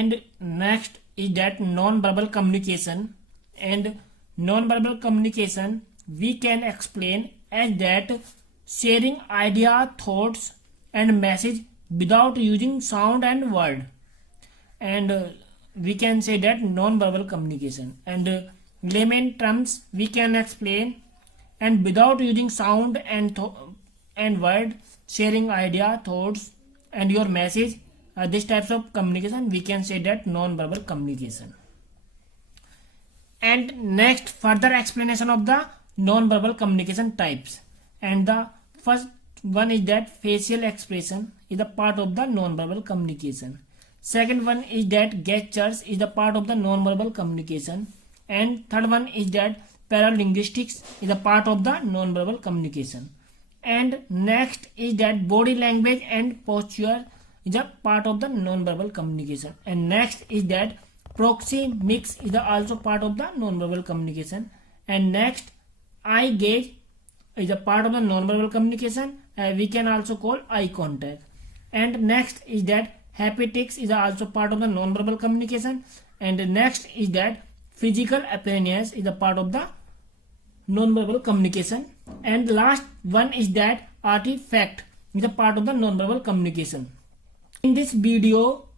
And next is that non-verbal communication. And non-verbal communication we can explain as that sharing idea, thoughts and message without using sound and word. And we can say that non-verbal communication. And layman terms we can explain, and without using sound and word, sharing idea, thoughts and your message, these types of communication we can say that non-verbal communication. And next, further explanation of the non-verbal communication types. And the first one is that facial expression is a part of the non-verbal communication. Second one is that gestures is a part of the non-verbal communication. And third one is that paralinguistics is a part of the non-verbal communication. And next is that body language and posture is a part of the non-verbal communication. And next is that proxemics is also part of the non-verbal communication. And next, eye gaze is a part of the non-verbal communication. We can also call eye contact. And next is that haptics is also part of the non-verbal communication. And next is that physical appearance is a part of the non-verbal communication. And last one is that artifact is a part of the non-verbal communication. In this video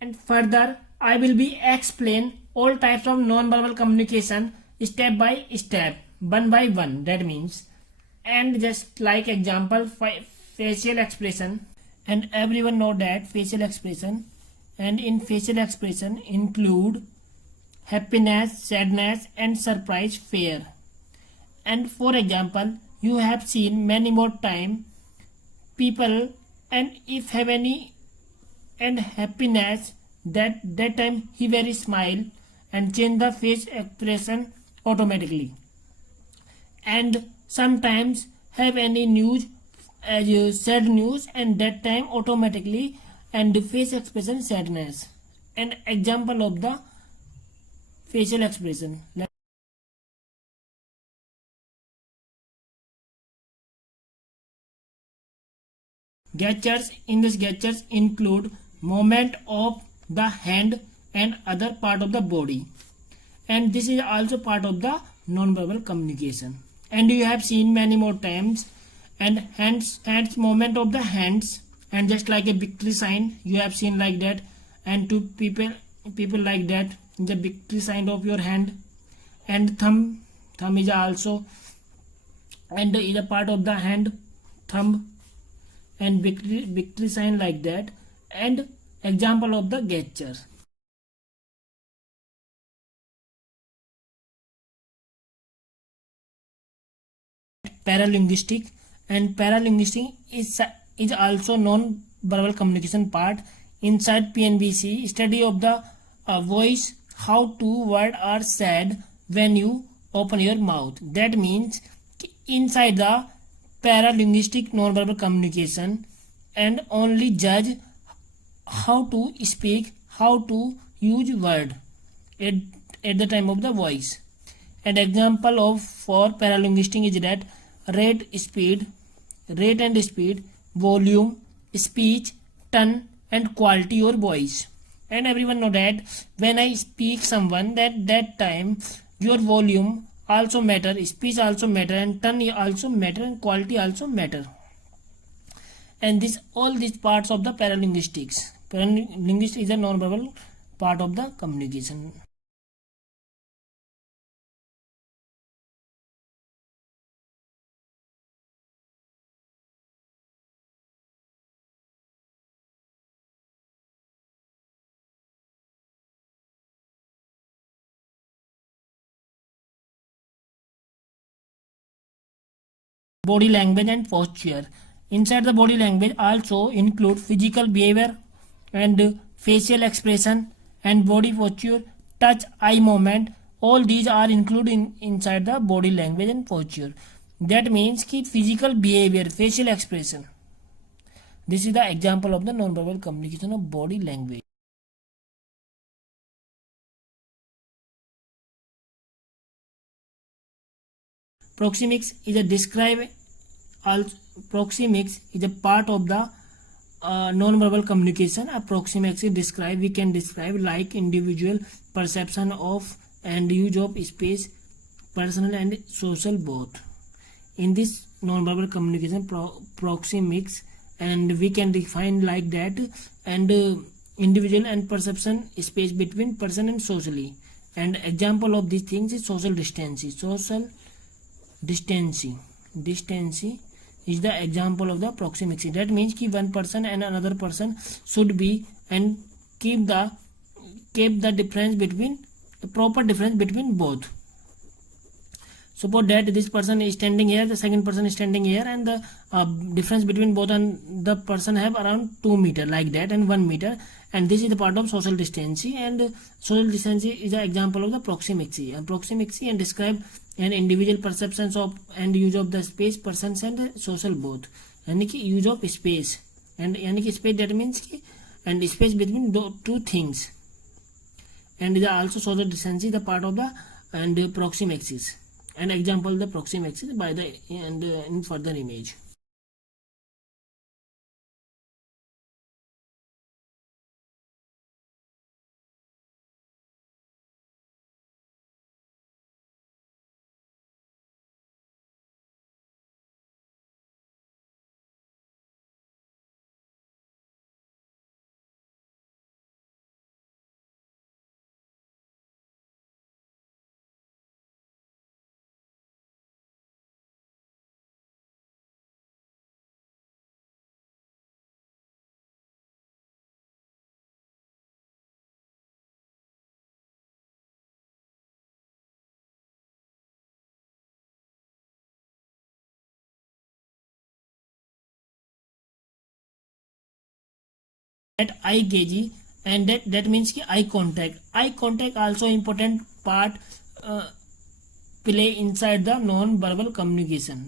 and further, I will be explain all types of non-verbal communication step by step, one by one. That means, and just like example, facial expression. And everyone know that facial expression, and in facial expression include happiness, sadness and surprise, fear. And for example, you have seen many more time people, and if have any and happiness, that time he very smile and change the face expression automatically. And sometimes have any news as you sad news, and that time automatically and the face expression sadness. An example of the facial expression. Gestures. In this gestures include movement of the hand and other part of the body, and this is also part of the non-verbal communication. And you have seen many more times, and hands movement of the hands, and just like a victory sign you have seen like that, and two people like that, the victory sign of your hand. And thumb is also, and is a part of the hand, thumb and victory sign like that. And example of the gesture. Paralinguistic. And paralinguistic is also non-verbal communication part. Inside PNBC, study of the voice, how two words are said when you open your mouth. That means inside the paralinguistic non-verbal communication, and only judge how to speak, how to use word at the time of the voice. And example of for paralinguistic is that rate and speed, volume, speech, tone and quality or voice. And everyone know that when I speak someone, that time your volume also matter, speech also matter, and tone also matter, and quality also matter. And all these parts of the paralinguistics. Paralinguistics is a non-verbal part of the communication. Body language and posture. Inside the body language also include physical behavior and facial expression and body posture, touch, eye movement. All these are included inside the body language and posture. That means कि physical behavior, facial expression. This is the example of the non-verbal communication of body language. Proxemics is a part of the non-verbal communication, approximately describe, we can describe like individual perception of and use of space, personal and social both. In this non-verbal communication proxemics, and we can define like that, and individual and perception space between person and socially. And example of these things is social distancing. Social distancing is the example of the proximity. That means कि one person and another person should be and keep the difference between the proper difference between both. Suppose that this person is standing here, the second person is standing here, and the difference between both and the person have around 2 meter like that, and 1 meter, and this is the part of social distancing. And social distancing is an example of the proximity. And proximity and describe an individual perceptions of and use of the space, persons and social both. यानी कि use of space, and यानी कि space, that means कि and space between two things, and is also social distancing the part of the and proximity. An example the proximity by the and in further image. At eye gaze, and that means कि eye contact also important part play inside the non-verbal communication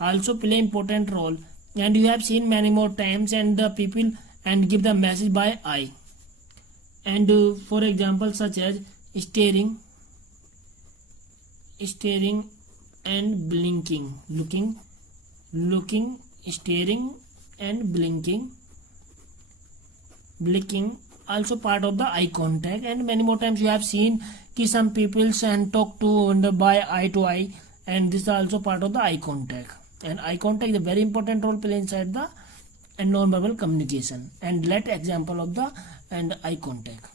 also play important role, and you have seen many more times, and the people and give the message by eye. And for example such as staring and blinking, looking, staring and blinking also part of the eye contact. And many more times you have seen कि some people and talk to and by eye to eye, and this is also part of the eye contact. And eye contact is a very important role play inside the and non-verbal communication. And let example of the and eye contact.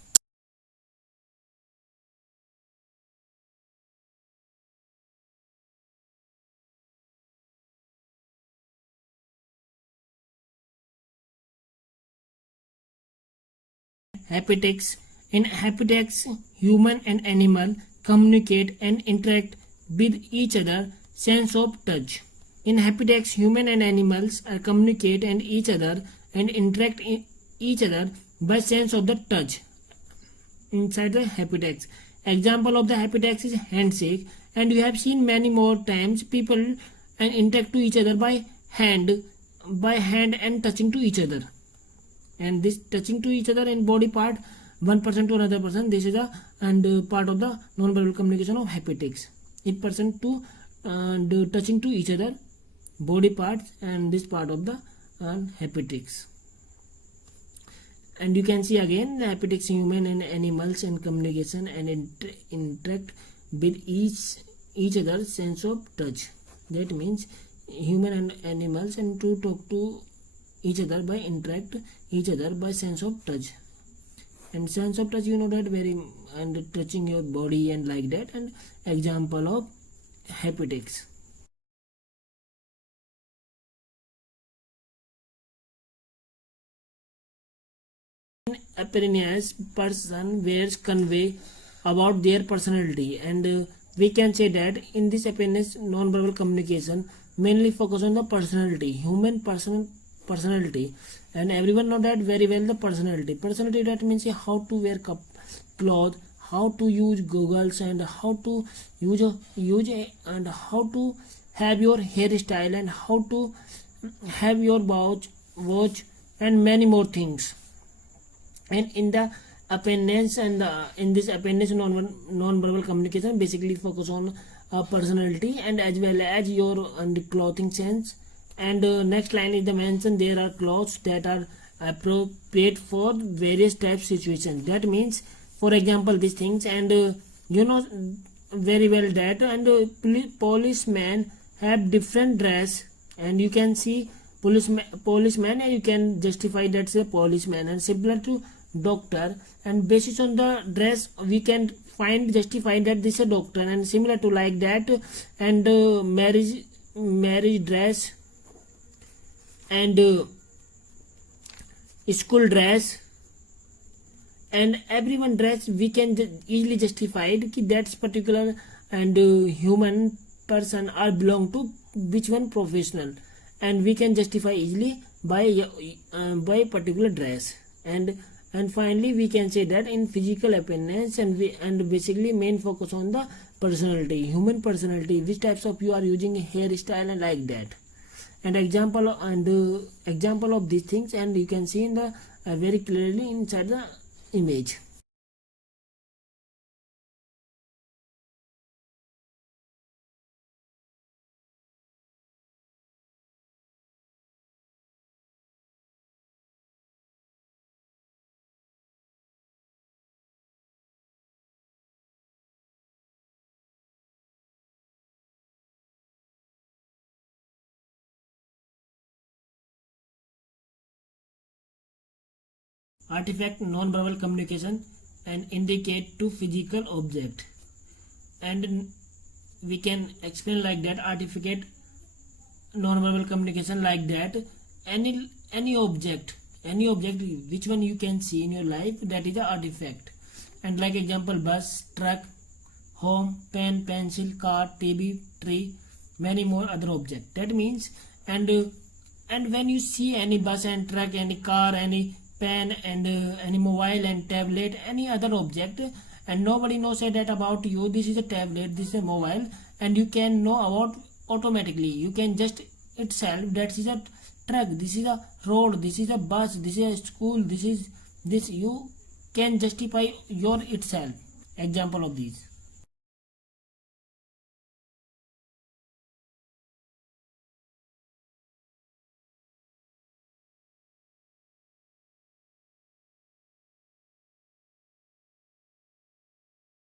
Haptics. In haptics, human and animal communicate and interact with each other. Sense of touch. In haptics, human and animals communicate and each other and interact each other by sense of the touch inside the haptics. Example of the haptics is handshake, and you have seen many more times people and interact to each other by hand and touching to each other. And this touching to each other in body part, one person to another person, this is a and part of the non-verbal communication of haptics. Each person to and touching to each other body parts, and this part of the haptics. And you can see again the haptics, human and animals and communication and interact with each other sense of touch. That means human and animals and to talk to each other by interact each other by sense of touch. And sense of touch, you know that very and touching your body and like that. And example of haptics. Appearance, person wears convey about their personality, and we can say that in this appearance non-verbal communication mainly focus on the personality, human personality, and everyone know that very well. The personality, that means how to wear clothes, how to use goggles, and how to use and how to have your hairstyle, and how to have your watch and many more things. And in the appearance and in this appearance non-verbal communication basically focus on personality, and as well as your and clothing sense And next line is the mention there are clothes that are appropriate for various types situations. That means, for example, these things. And you know very well that, and policemen have different dress, and you can see policeman, and you can justify that's a policeman, and similar to doctor, and basis on the dress we can justify that this is a doctor, and similar to like that. And marriage dress, and school dress, and everyone dress we can easily justify it ki that's particular, and human person are belong to which one professional, and we can justify easily by particular dress. And finally we can say that in physical appearance, and basically main focus on the personality, human personality, which types of you are using hairstyle and like that. And example of these things, and you can see in the very clearly inside the image. Artifact non-verbal communication and indicate to physical object, and we can explain like that. Artifact non-verbal communication like that, any object which one you can see in your life, that is the artifact. And like example, bus, truck, home, pen, pencil, car, TV, tree, many more other objects. That means, and when you see any bus and truck, any car, any pen, and any mobile and tablet, any other object, and nobody knows that about you, this is a tablet, this is a mobile, and you can know about automatically, you can just itself that is a truck, this is a road, this is a bus, this is a school, this is this, you can justify your itself. Example of these.